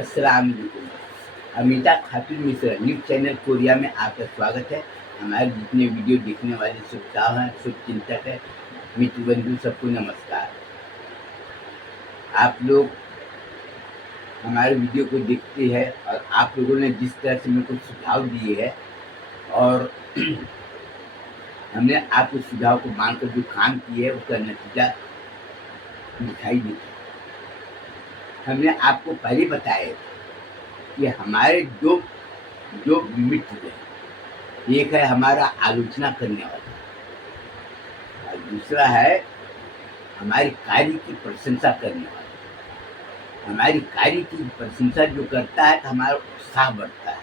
अस्सलाम वालेकुम। अमिता खातून Mishra news channel Korea में आपका स्वागत है। हमारे जितने वीडियो देखने वाले शुभकाम हैं, शुभचिंतक हैं, मित्र बंधु सबको नमस्कार। आप लोग हमारे वीडियो को देखते हैं और आप लोगों ने जिस तरह से मेरे को सुझाव दिए हैं और हमने आपके सुझाव को मानकर जो काम किए है उसका नतीजा दिखाई देता है। हमने आपको पहले बताया कि हमारे दो जो मित्र हैं, एक है हमारा आलोचना करने वाला और दूसरा है हमारे कार्य की प्रशंसा करने वाला। हमारी कार्य की प्रशंसा जो करता है तो हमारा उत्साह बढ़ता है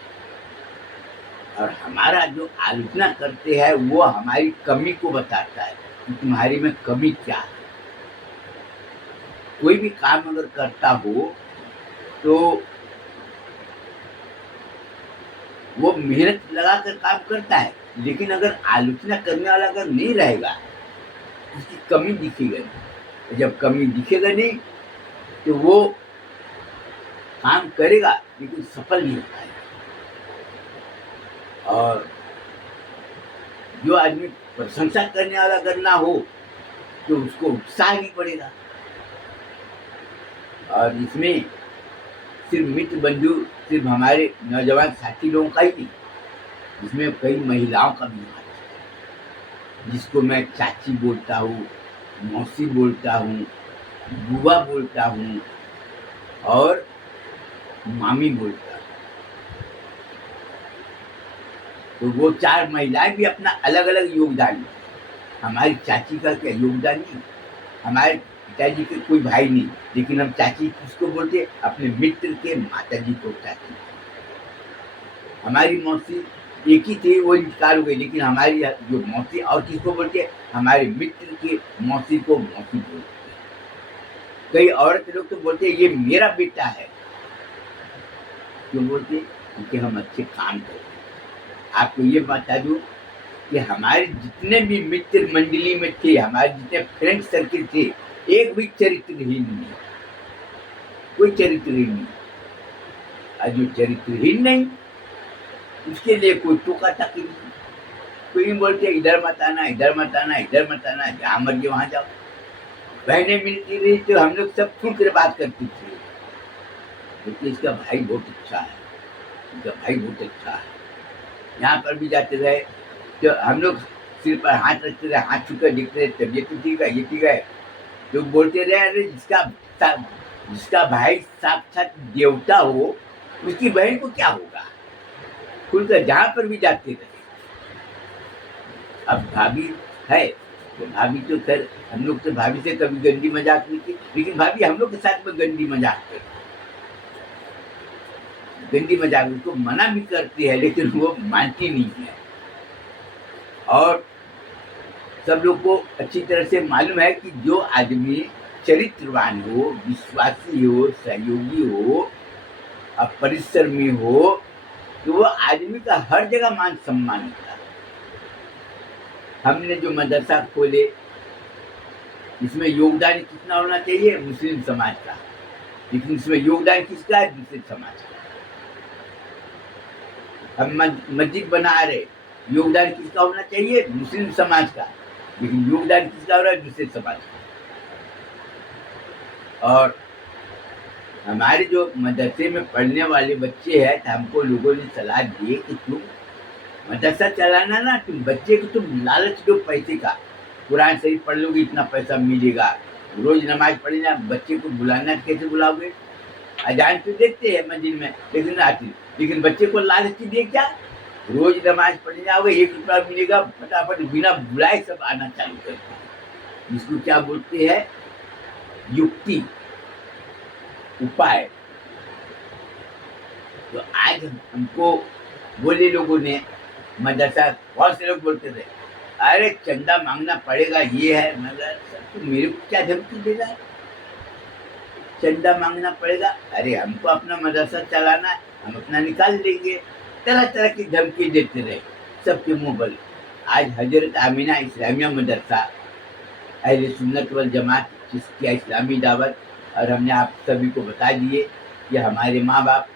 और हमारा जो आलोचना करते हैं वो हमारी कमी को बताता है कि तुम्हारी में कमी क्या है। कोई भी काम अगर करता हो तो वो मेहनत लगा कर काम करता है, लेकिन अगर आलोचना करने वाला अगर नहीं रहेगा उसकी कमी दिखेगा नहीं। जब कमी दिखेगा नहीं तो वो काम करेगा लेकिन सफल नहीं हो पाएगा। और जो आदमी प्रशंसा करने वाला अगर ना हो तो उसको उत्साह नहीं पड़ेगा। और इसमें सिर्फ मित्र बंधु सिर्फ हमारे नौजवान साथी लोगों का ही नहीं, इसमें कई महिलाओं का भी हाथ है, जिसको मैं चाची बोलता हूँ, मौसी बोलता हूँ, बुआ बोलता हूँ और मामी बोलता हूँ। तो वो चार महिलाएं भी अपना अलग अलग योगदान देती। हमारी चाची का क्या योगदान नहीं, हमारे पिताजी के कोई भाई नहीं, लेकिन हम चाची किसको बोलते, अपने मित्र के माताजी को चाची। हमारी मौसी एक ही थी, वो इंतकाल हो गई, लेकिन हमारी जो मौसी और किसको बोलते, हमारे मित्र के मौसी को मौसी बोलते। कई औरत लोग तो बोलते ये मेरा बेटा है, क्यों बोलते, क्योंकि हम अच्छे काम करते। आपको ये बता दूं कि हमारे जितने भी मित्र मंडली में थे, हमारे जितने फ्रेंड सर्किल थे, एक भी चरित्रहीन नहीं, कोई चरित्रहीन नहीं। और जो चरित्रहीन नहीं उसके लिए कोई टोका टाकी नहीं। कोई नहीं बोलते इधर मत आना, इधर मत आना, इधर मत आना, जहाँ मर्जी वहाँ जाओ। बहनें मिलती रही तो हम लोग सब खुल कर बात करती थी, क्योंकि इसका भाई बहुत अच्छा है, इसका भाई बहुत अच्छा है। यहाँ पर भी जाते रहे तो हम लोग सिर पर हाथ रखते रहे, हाथ छूकर देखते रहे, तबियत तो ठीक है, ये ठीक है। लोग बोलते रहे अरे जिसका भाई साक्षात देवता हो उसकी बहन को क्या होगा, खुलकर जहाँ पर भी जाते रहे। अब भाभी है तो भाभी तो खैर हम लोग तो भाभी से कभी गंदी मजाक नहीं की, लेकिन भाभी हम लोग के साथ में गंदी मजाक करती, गंदी मजाक उसको मना भी करती है, लेकिन वो मानती नहीं है। और सब लोग को अच्छी तरह से मालूम है कि जो आदमी चरित्रवान हो, विश्वासी हो, सहयोगी हो और परिश्रमी हो तो वो आदमी का हर जगह मान सम्मान होता है। हमने जो मदरसा खोले इसमें योगदान कितना होना चाहिए, मुस्लिम समाज का, लेकिन इसमें योगदान किसका है, दूसरे समाज का। हम मस्जिद बना रहे, योगदान किसका होना चाहिए, मुस्लिम समाज का, लेकिन योगदान किसका हो रहा है, दूसरे समाज का। और हमारे जो मदरसे में पढ़ने वाले बच्चे हैं तो हमको लोगों ने सलाह दी कि तुम मदरसा चलाना ना, तुम बच्चे को तुम लालच दो पैसे का, कुरान शरीफ पढ़ लोगे इतना पैसा मिलेगा, रोज नमाज पढ़ना, बच्चे को बुलाना कैसे बुलाओगे, अजान तो देते हैं मस्जिद में लेकिन आती, लेकिन बच्चे को लालच दिए क्या, रोज नमाज पढ़ने जाओगे 1 रुपया मिलेगा, फटाफट बिना बुलाए सब आना चालू करते हैं। इसको क्या बोलते हैं, युक्ति, उपाय। तो आज हमको बोले लोगों ने, मदरसा बहुत से लोग बोलते थे अरे चंदा मांगना पड़ेगा, ये है, मगर तो मेरे को क्या धमकी दे रहा है, चंदा मांगना पड़ेगा, अरे हमको अपना मदरसा चलाना है, हम अपना निकाल लेंगे। तरह तरह की धमकी देते रहे सबके मुंह पर। आज हजरत आमीना इस्लामिया मदरसा अहले सुन्नत वल जमात जिसकी इस्लामी दावत और हमने आप सभी को बता दिए कि हमारे माँ बाप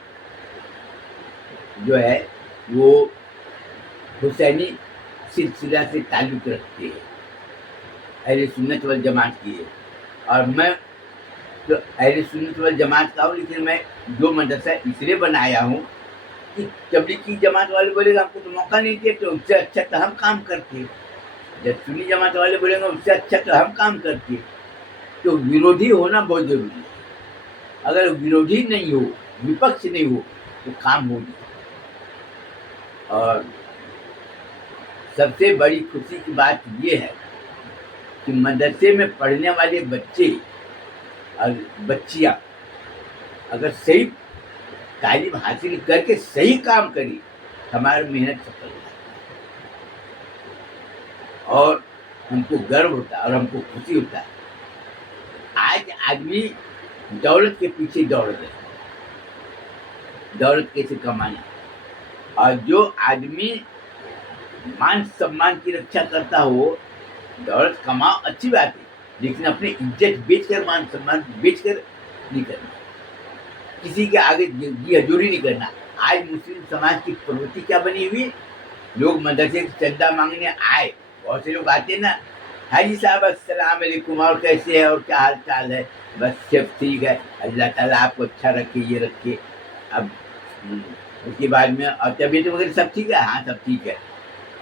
जो है वो हुसैनी सिलसिला से ताल्लुक़ रखते हैं, अहले सुन्नत वल जमात की है। और मैं तो अहले सुन्नत वल जमात का हूँ, लेकिन मैं जो मदरसा इसलिए बनाया हूँ कि तबलीगी जमात वाले बोलेगा हमको तो मौका नहीं दिया, तो उससे अच्छा तो हम काम करते। जब सुन्नी जमात वाले बोलेंगे उससे अच्छा तो हम काम करते। तो विरोधी होना बहुत ज़रूरी है। अगर विरोधी नहीं हो, विपक्ष नहीं हो, तो काम हो नहीं। और सबसे बड़ी खुशी की बात ये है कि मदरसे में पढ़ने वाले बच्चे और बच्चियाँ अगर सही तालीम हासिल करके सही काम करी, हमारी मेहनत सफल हो जाती है और हमको गर्व होता है और हमको खुशी होता है। आज आदमी दौलत के पीछे दौड़ रहे हैं, दौलत कैसे कमाना। और जो आदमी मान सम्मान की रक्षा करता हो, दौलत कमाओ अच्छी बात है, लेकिन अपनी इज्जत बेचकर, मान सम्मान बेचकर नहीं करना, किसी के आगे जी हजूरी नहीं करना। आज मुस्लिम समाज की प्रवृत्ति क्या बनी हुई, लोग मदरसे से चंदा मांगने आए, बहुत से लोग आते ना, हाजी साहब अस्सलाम वालेकुम, और कैसे है और क्या हाल चाल है, बस सब ठीक है, अल्लाह ताला आपको अच्छा रखे, ये रखे। अब उसके बाद में और तबीयत वगैरह सब ठीक है, हाँ सब ठीक है।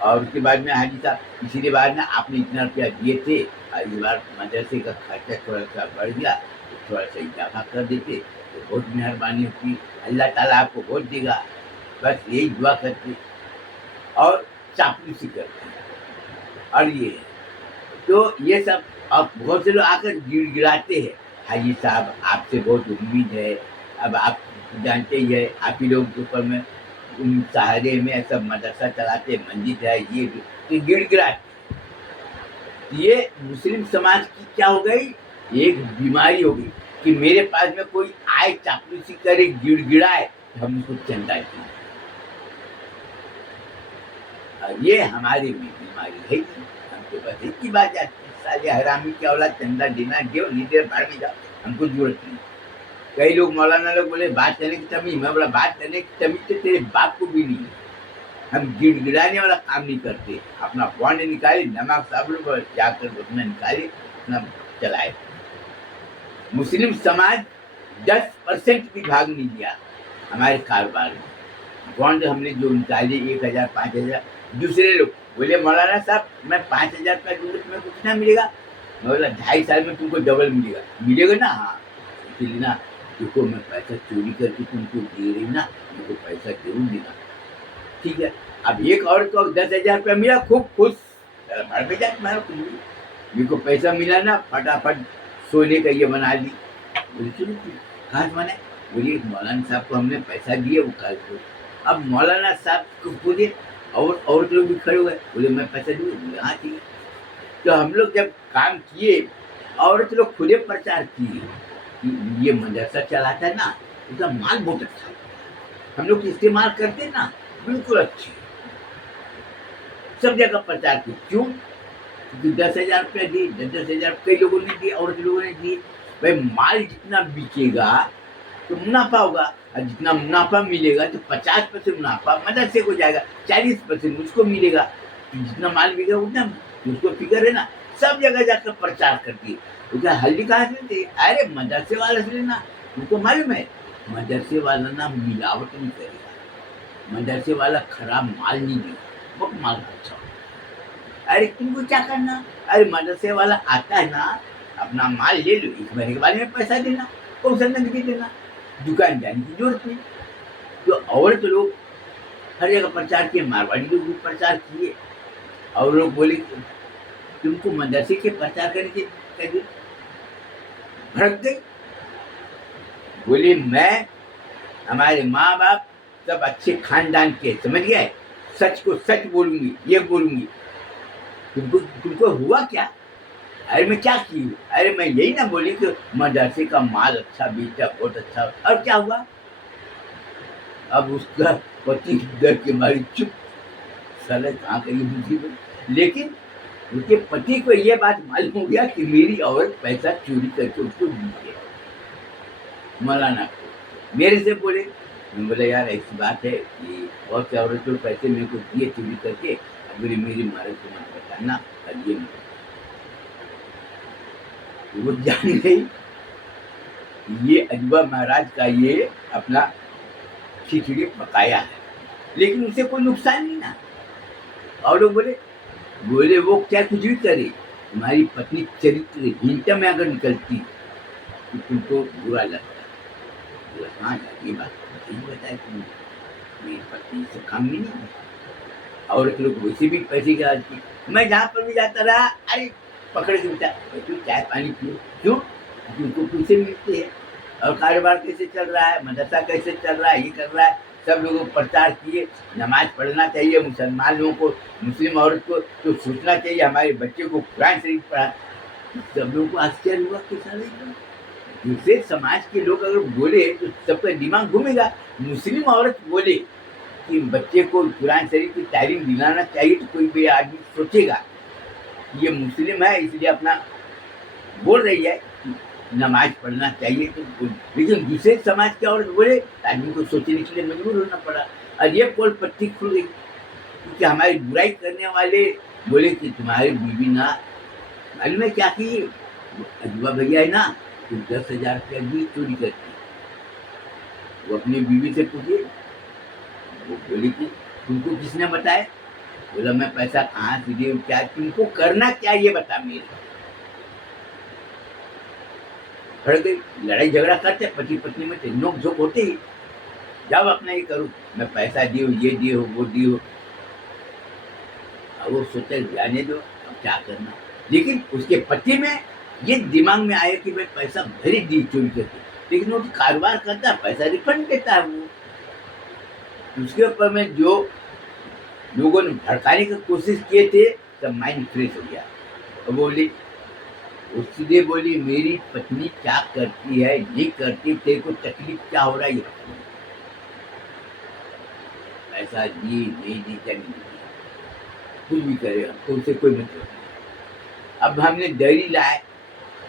और उसके बाद में हाजी साहब पिछली बार ना आपने इतना रुपया दिए थे, इस बार मदरसे का खर्चा थोड़ा सा बढ़ गया, तो थोड़ा सा इजाफा कर देते तो बहुत मेहरबानी होती, अल्लाह ताला आपको बहुत देगा। बस यही दुआ करते और चापलूसी करते हैं। और ये है, तो ये सब अब बहुत से लोग आकर गिड़गिड़ाते हैं, हाजी साहब आपसे बहुत उम्मीद है, अब आप जानते ही है, आप ही लोग के ऊपर में सहारे में सब मदरसा चलाते, मंजिल है, ये तो गिड़गिड़ाते। ये मुस्लिम समाज की क्या हो गई, एक बीमारी हो गई कि मेरे पास में कोई आए चापलूसी करे, गिड़गिड़ाए, हम उसको चंदा दें। ये हमारी बीमारी है। हमको बस एक ही बात आती है, साले हरामी की औलाद, चंदा देना दो, नहीं दे भाड़ में जाओ, हमको जरूरत नहीं। कई लोग मौलाना लोग बोले बात करने की तमीज, मैं बोला बात करने की तमीज तो तेरे बाप को भी नहीं है। हम गिड़गिड़ाने वाला काम नहीं करते, अपना बॉन्ड निकाले, नमक साबुन जाकर अपना निकाले, अपना चलाए। मुस्लिम समाज 10% भी भाग नहीं दिया हमारे कारोबार में। बॉन्ड हमने जो निकाले 1000 5000, दूसरे लोग बोले मौलाना साहब मैं 5000 का दूंगा तुम्हें को कितना मिलेगा, मैं बोला 2.5 साल में तुमको डबल मिलेगा। मिलेगा ना, हाँ इसलिए ना देखो मैं पैसा चोरी करके तुमको दे रही ना, मुझको पैसा जरूर देना, ठीक है। अब एक और को 10,000 रुपया मिला, खूब खुश, भाड़ में जा मेरे को पैसा मिला ना, फटाफट सोने का ये बना ली। बोले चलो कहाँ से बने, बोलिए मौलाना साहब को हमने पैसा दिया, वो कल को। अब मौलाना साहब को पूछे और लोग भी खड़े हुए, बोले मैं पैसा दूँ, बोले हाँ ठीक है। तो हम लोग जब काम किए, औरत लोग खुदे प्रचार किए कि ये मदरसा चलाता है ना, उसका माल बहुत अच्छा है, हम लोग इस्तेमाल करते ना, बिल्कुल अच्छी, सब जगह प्रचार किए। क्यों, क्योंकि 10,000 रुपया दिए, 10,000 कई लोगों ने दिए, औरत लोगों ने दिए। भाई माल जितना बिकेगा तो मुनाफा होगा, और जितना मुनाफा मिलेगा तो 50% मुनाफा मदरसे को जाएगा, 40% उसको मिलेगा। जितना माल बिकेगा उतना उसको फिक्र है ना, सब जगह जाकर प्रचार करती है। तो क्या हल्दी कहाँ से लेते, अरे मदरसे वाले से लेना, उनको मालूम है मदरसे वाला ना मिलावट नहीं करेगा, मदरसे वाला खराब माल नहीं देगा, बहुत माल अच्छा होगा। अरे तुमको क्या करना, अरे मदरसे वाला आता है ना, अपना माल ले लो, 1 महीने के बाद में पैसा देना, कौन नकदी देना, दुकान जाने की जरूरत नहीं। तो औरत लोग हर जगह प्रचार किए, मारवाड़ी लोग भी प्रचार किए, और लोग बोले तुमको मदरसे के प्रचार करने के भड़क गई। बोले मैं, हमारे माँ बाप सब अच्छे खानदान के, समझ गए, सच को सच बोलूंगी, ये बोलूंगी। तुमको हुआ क्या, अरे मैं क्या की, अरे मैं यही ना बोली कि मदरसे का माल अच्छा बेचा, बहुत अच्छा, और क्या हुआ। अब उसका पति डर के मारी चुप, साले कहाँ कहीं मुसीबत। लेकिन उसके पति को यह बात मालूम हो गया कि मेरी औरत पैसा चोरी करके उसको दी है, मौलाना को। मेरे से बोले। मैं बोला यार ऐसी बात है कि बहुत से औरतों पैसे मेरे को दिए चोरी करके, अब बोले मेरी मर्द को मत बताना और ये मत। वो जान गई ये अजूबा महाराज का ये अपना खिचड़ी पकाया है, लेकिन उसे कोई नुकसान नहीं ना। और लोग बोले बोले वो क्या कुछ भी करे, तुम्हारी पत्नी चरित्रहीनता में अगर निकलती तो तुमको बुरा लगता। बोला हाँ यार ये बात तो सही बताया तुमने, मेरी पत्नी से काम भी नहीं है, औरत लोग वैसे भी पैसे की आदमी। मैं जहाँ पर भी जाता रहा, अरे पकड़ के बेटा तू चाय पानी पियो, क्यों तुमको पैसे मिलते हैं, और कारोबार कैसे चल रहा है, मदरसा कैसे चल रहा है, ये कर रहा है। सब लोगों को प्रचार किए नमाज पढ़ना चाहिए, मुसलमान लोगों को, मुस्लिम औरत को तो सोचना चाहिए हमारे बच्चे को कुरान शरीफ पढ़ा। सब लोगों को आश्चर्य हुआ कि साले दूसरे समाज के लोग अगर बोले तो सबका दिमाग घूमेगा। मुस्लिम औरत बोले कि बच्चे को कुरान शरीफ की तालीम दिलाना चाहिए तो कोई भी आदमी सोचेगा ये मुस्लिम है इसलिए अपना बोल रही है कि नमाज पढ़ना चाहिए तो, लेकिन दूसरे समाज के औरत बोले आदमी को सोचने के लिए मजबूर होना पड़ा। और ये पोल पट्टी खुल गई क्योंकि हमारी बुराई करने वाले बोले कि तुम्हारी बीवी ना मालूम है क्या की, अजूबा भैया है ना तो 10,000 रुपया भी चोरी करती। वो अपनी बीवी से पूछे, वो बोली कि तुमको किसने बताया। बोला मैं पैसा कहाँ से दे, क्या तुमको करना क्या ये बता। मेरे भड़ गई, लड़ाई झगड़ा करते पति पत्नी में नोक झोंक होते ही, जब अपना ये करूँ मैं पैसा दियो ये दियो वो दियो। अब वो सोचे जाने दो अब क्या करना, लेकिन उसके पति में ये दिमाग में आया कि मैं पैसा भरी दी चोरी करके, लेकिन वो तो कारोबार करता है पैसा रिफंड देता है वो। उसके ऊपर में जो लोगों ने भड़काने की कोशिश किए थे तब माइंड फ्रेश हो गया। और बोली उसने बोली मेरी पत्नी क्या करती है ये करती, तेरे को तकलीफ क्या हो रहा है ये पैसा दी नहीं दी क्या नहीं दी कुछ भी करे हमको उससे कोई मतलब नहीं। अब हमने दरी लाए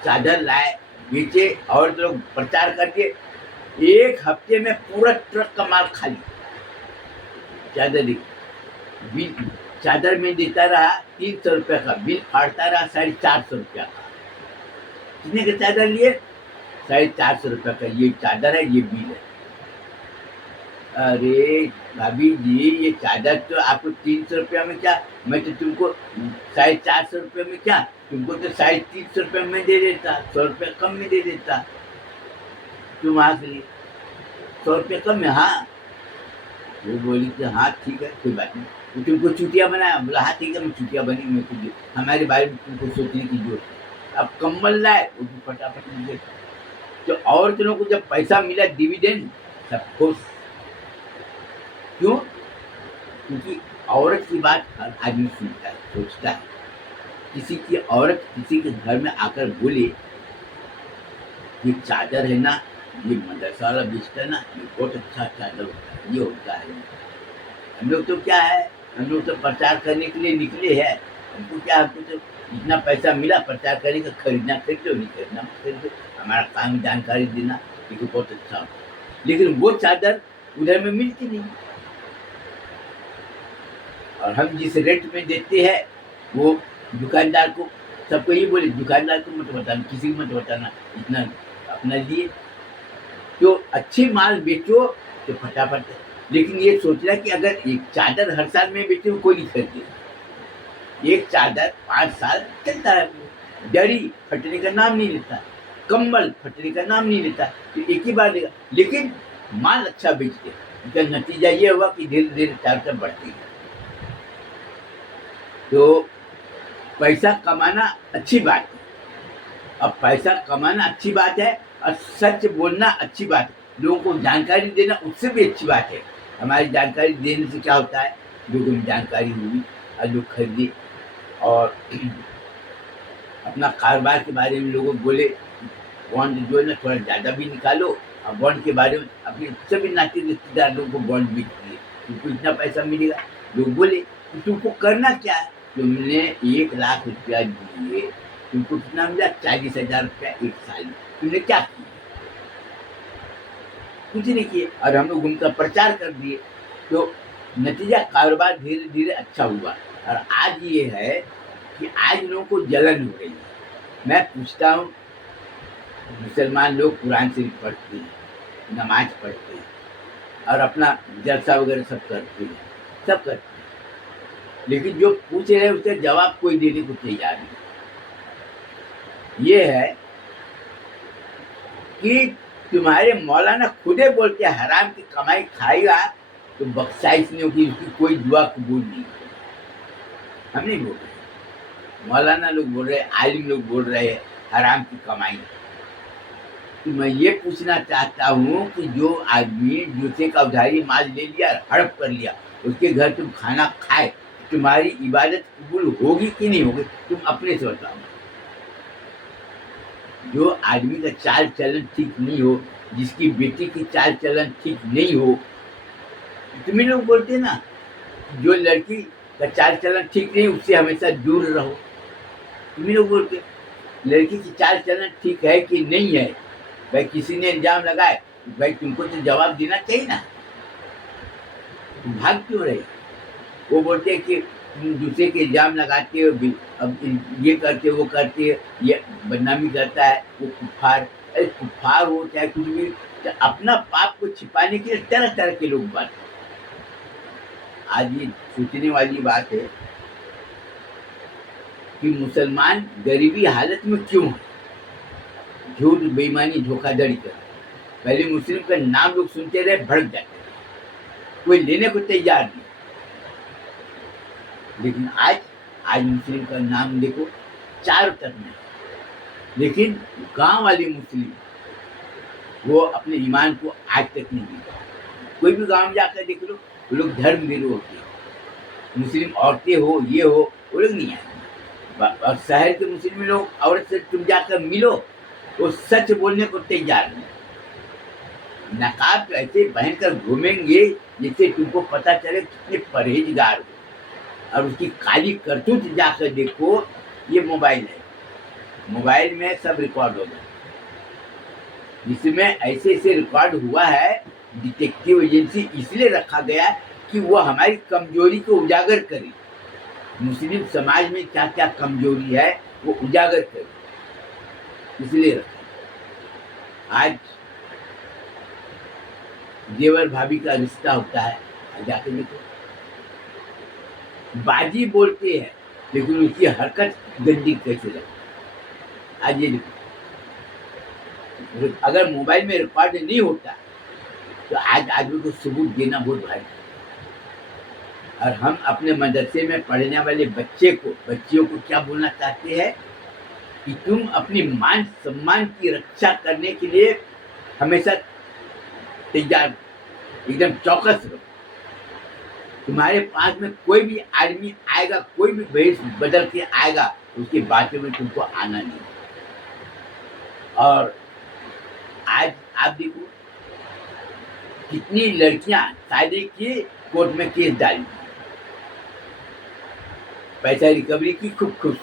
चादर लाए बेचे और लोग प्रचार करके एक हफ्ते में पूरा ट्रक का माल खाली। चादर बिल चादर में देता रहा 300 रुपया का, बिल फाड़ता रहा 450 रुपया का। कितने का चादर लिए 450 रुपया का, ये चादर है ये बिल है। अरे भाभी जी ये चादर तो आपको 300 रुपया में क्या, मैं तो तुमको 450 रुपये में क्या, तुमको तो 350 रुपये में दे देता, 100 रुपया कम में दे देता। तुम आ गई 100 रुपया कम में। हाँ वो बोली कि हाँ ठीक है कोई बात नहीं, वो तुमको चुटिया बनाया। बोला हाँ ठीक है मैं चुटिया बनी, मैं कुछ हमारे बारे में तुमको सोचने की जरूरत है। अब कम्बल लाए वो भी फटाफट मिल गए। तो औरतों को जब पैसा मिला डिविडेंड सब खुश। क्यों? क्योंकि औरत की बात हर आदमी सुनता है सोचता है। किसी की औरत किसी के घर में आकर बोले ये चादर है ना ये मदरसा वाला बेचता है ना ये बहुत अच्छा चादर होता है, ये होता है। हम लोग तो क्या है, हम लोग तो प्रचार करने के लिए निकले हैं, हमको क्या, हमको तो इतना पैसा मिला प्रचार करने का, खरीदना खरीदो नहीं खरीदना खरीदो, हमारा काम जानकारी देना ये बहुत अच्छा होता है। लेकिन वो चादर उधर में मिलती नहीं, और हम जिस रेट में देते हैं वो दुकानदार को, सबको ये बोले दुकानदार को मत बताना, किसी को मत बताना, इतना अपना लिए तो अच्छी माल बेचो तो फटाफट। लेकिन ये सोचना कि अगर एक चादर हर साल में बेचे कोई नहीं खरीदे, एक चादर 5 साल चलता है, दरी फटने का नाम नहीं लेता, कंबल फटने का नाम नहीं लेता, तो एक ही बार देगा, लेकिन माल अच्छा बेचते। इसका नतीजा ये हुआ कि धीरे धीरे चादर बढ़ती है। तो पैसा कमाना अच्छी बात है, अब पैसा कमाना अच्छी बात है और सच बोलना अच्छी बात है, लोगों को जानकारी देना उससे भी अच्छी बात है। हमारी जानकारी देने से क्या होता है, लोगों में जानकारी हुई और लोग खरीदे और अपना कारोबार के बारे में लोगों बोले। बॉन्ड जो है ना थोड़ा ज़्यादा भी निकालो, और बॉन्ड के बारे में अपने सभी नाते रिश्तेदार लोगों को बॉन्ड भी दिए, तुमको इतना पैसा मिलेगा। लोग बोले तुमको करना क्या है, तुमने 1 लाख रुपया दिए, तुमको कितना मिला 40,000 रुपया 1 साल में, तुमने क्या किया। कुछ नहीं किए और हम लोग उनका प्रचार कर दिए, तो नतीजा कारोबार धीरे धीरे अच्छा हुआ। और आज ये है कि आज लोगों को जलन हो रही है। मैं पूछता हूँ, मुसलमान लोग कुरान शरीफ पढ़ते हैं, नमाज पढ़ते हैं और अपना जलसा वगैरह सब करते हैं, सब करते हैं, लेकिन जो पूछ रहे हैं उसका जवाब कोई देने को तैयार नहीं। ये है कि तुम्हारे मौलाना खुदे बोलते हैं हराम की कमाई खाएगा तो बख्शाइश नहीं होगी, उसकी कोई दुआ कबूल नहीं होगी। हम नहीं बोल रहे, मौलाना लोग बोल रहे, आलिम लोग बोल रहे हैं हराम की कमाई। तो मैं ये पूछना चाहता हूँ कि जो आदमी दूसरे का उधारी माल ले लिया, हड़प कर लिया, उसके घर तुम खाना खाए, तुम्हारी इबादत कबूल होगी कि नहीं होगी? तुम अपने से बताओ। जो आदमी का चाल चलन ठीक नहीं हो, जिसकी बेटी की चाल चलन ठीक नहीं हो, तुम्हें लोग बोलते ना, जो लड़की का चाल चलन ठीक नहीं उससे हमेशा दूर रहो। तुम्हें लोग बोलते लड़की की चाल चलन ठीक है कि नहीं है, भाई किसी ने इल्जाम लगाए, भाई तुमको तो जवाब देना चाहिए ना, तुम भाग क्यों रहे? वो बोलते हैं कि तुम दूसरे के इल्जाम लगाते हो, अब ये करते वो करते, ये बदनामी करता है, वो कुफ्फार। अरे कुफ्फार हो चाहे कुछ भी, तो अपना पाप को छिपाने के लिए तरह तरह के लोग बात। आज ये सोचने वाली बात है कि मुसलमान गरीबी हालत में क्यों है, झूठ बेईमानी धोखाधड़ी कर। पहले मुस्लिम का नाम लोग सुनते रहे भड़क जाते, कोई लेने को तैयार नहीं। लेकिन आज मुस्लिम का नाम देखो चारों तरफ में, लेकिन गांव वाले मुस्लिम वो अपने ईमान को आज तक नहीं दिया। कोई भी गांव में जाकर देख लो, वो लोग धर्म विरोध होते हैं, मुस्लिम औरतें हो ये हो, वो लोग नहीं आए। और शहर के मुस्लिम लोग औरत से तुम जाकर मिलो, वो सच बोलने को तैयार नहीं। नकाब तो ऐसे पहनकर घूमेंगे जिससे तुमको पता चले कितने परहेजगार हो। और उसकी काली करतूत जाकर देखो, ये मोबाइल है, मोबाइल में सब रिकॉर्ड हो गया, जिसमें ऐसे ऐसे रिकॉर्ड हुआ है। डिटेक्टिव एजेंसी इसलिए रखा गया कि वो हमारी कमजोरी को उजागर करे, मुस्लिम समाज में क्या क्या कमजोरी है वो उजागर करे, इसलिए रखा। आज देवर भाभी का रिश्ता होता है, जाके देखो, बाजी बोलते हैं लेकिन उसकी हरकत गंदी कैसे लगती। आज ये देखो, अगर मोबाइल में रिकॉर्ड नहीं होता तो आज आदमी को सबूत देना बहुत भारी। और हम अपने मदरसे में पढ़ने वाले बच्चियों को क्या बोलना चाहते हैं कि तुम अपनी मान सम्मान की रक्षा करने के लिए हमेशा तैयार, एकदम चौकस रहो। तुम्हारे पास में कोई भी आदमी आएगा, कोई भी भेष बदल के आएगा, उसकी बातों में तुमको आना नहीं। और आज आप देखो कितनी लड़कियां शादी की कोर्ट में केस डाली, पैसा रिकवरी की, खूब खुश,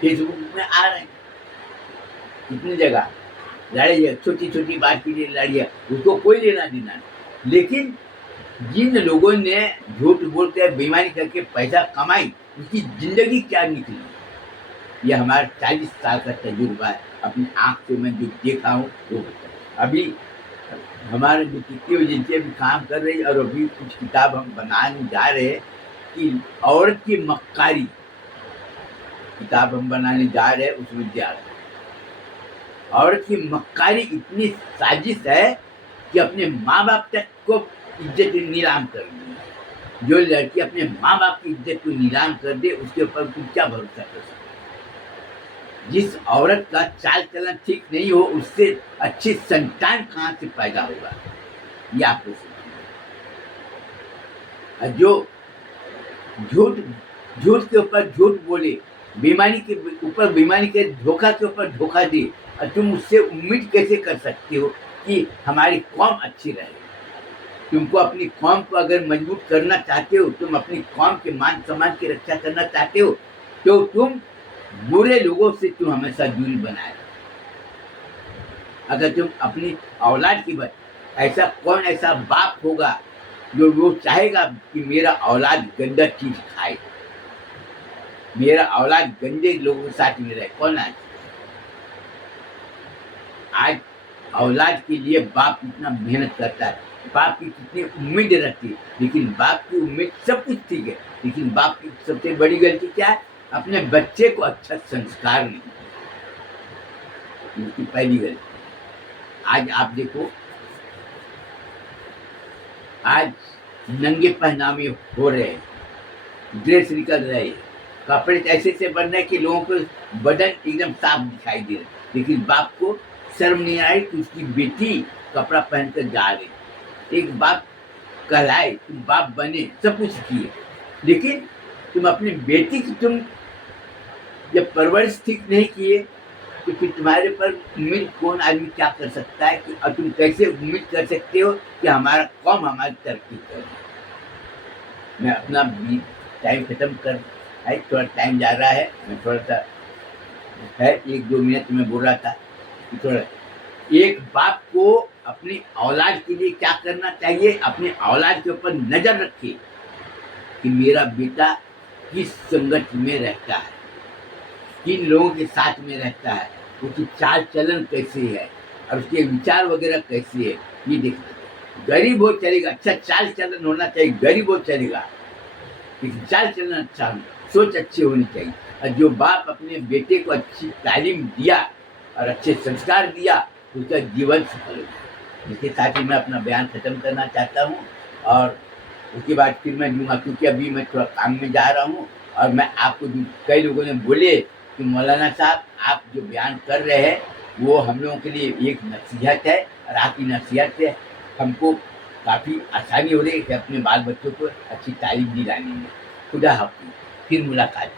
फेसबुक में आ रहे हैं, कितनी जगह लड़ाई है, छोटी छोटी बात के लिए लड़ाई है, उसको कोई लेना देना नहीं। लेकिन जिन लोगों ने झूठ बोलते हैं, बेईमानी करके पैसा कमाई, उसकी जिंदगी क्या निकली, ये हमारा 40 साल का तजुर्बा है। अपनी आँख से मैं जो देखा हूँ वो अभी हमारे जो डिटेक्टिव एजेंसी भी काम कर रही है, और अभी कुछ किताब हम बनाने जा रहे हैं कि औरत की मक्कारी किताब हम बनाने जा रहे हैं। उसमें जा रहे हैं औरत की मक्कारी इतनी साजिश है कि अपने माँ बाप तक को इज्जत नीलाम कर दी। जो लड़की अपने माँ बाप की इज्जत को नीलाम कर दे, उसके ऊपर तुम क्या भरोसा कर सकते? जिस औरत का चाल चलन ठीक नहीं हो, उससे अच्छी संतान कहाँ से पैदा होगा, ये आपको समझना। जो झूठ के ऊपर झूठ बोले, बेईमानी के ऊपर बेईमानी के, धोखा के ऊपर धोखा दे, और तुम उससे उम्मीद कैसे कर सकते हो कि हमारी कौम अच्छी रहे? तुमको अपनी कौम को अगर मजबूत करना चाहते हो, तुम अपनी कौम के मान सम्मान की रक्षा करना चाहते हो, तो तुम बुरे लोगों से तुम हमेशा दूरी बनाए। अगर तुम अपनी औलाद की ऐसा कौन ऐसा बाप होगा जो वो चाहेगा कि मेरा औलाद गंदा चीज खाए, मेरा औलाद गंदे लोगों के साथ में रहे? कौन आज आज औलाद के लिए बाप इतना मेहनत करता है, बाप की कितनी उम्मीद रहती है, लेकिन बाप की उम्मीद सब कुछ ठीक है, लेकिन बाप की सबसे बड़ी गलती क्या है? अपने बच्चे को अच्छा संस्कार नहीं, उनकी पहली गलती। आज आप देखो, आज नंगे पहनावे हो रहे हैं, ड्रेस निकल रहे हैं, कपड़े ऐसे से बन रहे हैं कि लोगों को बदन एकदम साफ दिखाई दे रहा है, लेकिन बाप को शर्म नहीं आई कि उसकी बेटी कपड़ा पहनकर जा रही। एक बाप कहलाए, तुम बाप बने, सब कुछ किए, लेकिन तुम अपनी बेटी की तुम जब परवरिश ठीक नहीं किए तो फिर तुम्हारे पर उम्मीद कौन आदमी क्या कर सकता है कि, और तुम कैसे उम्मीद कर सकते हो कि हमारा कौम हमारी तरक्की करे? मैं अपना टाइम खत्म कर, है थोड़ा टाइम जा रहा है, मैं थोड़ा सा है 1-2 मिनट में बोल रहा था कि थोड़ा एक बाप को अपनी औलाद के लिए क्या करना चाहिए, अपनी औलाद के ऊपर नजर रखे कि मेरा बेटा किस संगत में रहता है, किन लोगों के साथ में रहता है, उसकी चाल चलन कैसे है और उसके विचार वगैरह कैसे है, ये देखना। गरीब हो चलेगा, अच्छा चाल चलन होना चाहिए, गरीब हो चलेगा, लेकिन चाल चलन अच्छा होना, सोच अच्छी होनी चाहिए। और जो बाप अपने बेटे को अच्छी तालीम दिया और अच्छे संस्कार दिया, उसका जीवन सफल हो। इसके साथ ही मैं अपना बयान खत्म करना चाहता हूँ और उसके बाद फिर मैं दूंगा, क्योंकि अभी मैं थोड़ा काम में जा रहा हूँ। और मैं आपको, कई लोगों ने बोले कि मौलाना साहब आप जो बयान कर रहे हैं वो हम लोगों के लिए एक नसीहत है, और आपकी नसीहत से हमको काफ़ी आसानी हो रही है कि अपने बाल बच्चों को अच्छी तालीम दिलाने में। खुदा हाफिज़, फिर मुलाकात।